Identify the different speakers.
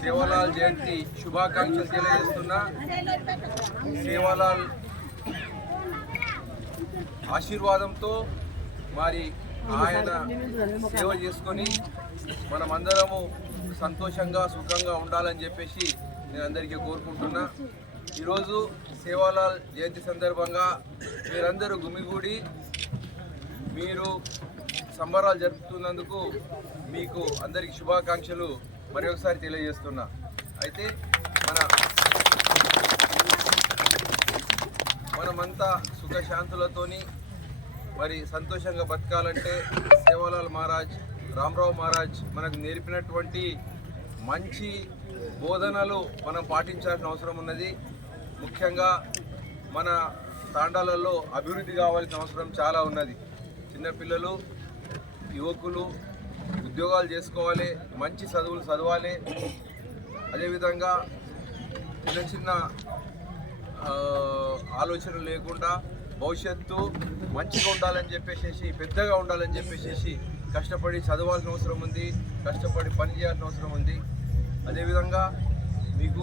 Speaker 1: సేవాలాల్ జయంతి శుభాకాంక్షలు తెలియజేస్తున్నా. సేవాలాల్ ఆశీర్వాదంతో మరి ఆయన సేవ చేసుకొని మనమందరము సంతోషంగా సుఖంగా ఉండాలని చెప్పేసి నేను అందరికీ కోరుకుంటున్నా. ఈరోజు సేవాలాల్ జయంతి సందర్భంగా మీరందరూ గుమిగూడి మీరు సంబరాలు జరుపుతున్నందుకు మీకు అందరికి శుభాకాంక్షలు మరి ఒకసారి తెలియజేస్తున్నా. అయితే మన మనమంతా సుఖశాంతులతోని మరి సంతోషంగా బతకాలంటే సేవాలాల్ మహారాజ్ రామరావు మహారాజ్ మనకు నేర్పినటువంటి మంచి బోధనలు మనం పాటించాల్సిన అవసరం ఉన్నది. ముఖ్యంగా మన తాండాలలో అభివృద్ధి కావాల్సిన అవసరం చాలా ఉన్నది. చిన్నపిల్లలు యువకులు ఉద్యోగాలు చేసుకోవాలి మంచి చదువులు చదవాలి. అదేవిధంగా చిన్న చిన్న ఆలోచనలు లేకుండా భవిష్యత్తు మంచిగా ఉండాలని చెప్పేసి పెద్దగా ఉండాలని చెప్పేసి కష్టపడి చదవాల్సిన అవసరం ఉంది కష్టపడి పని చేయాల్సిన అవసరం ఉంది. అదేవిధంగా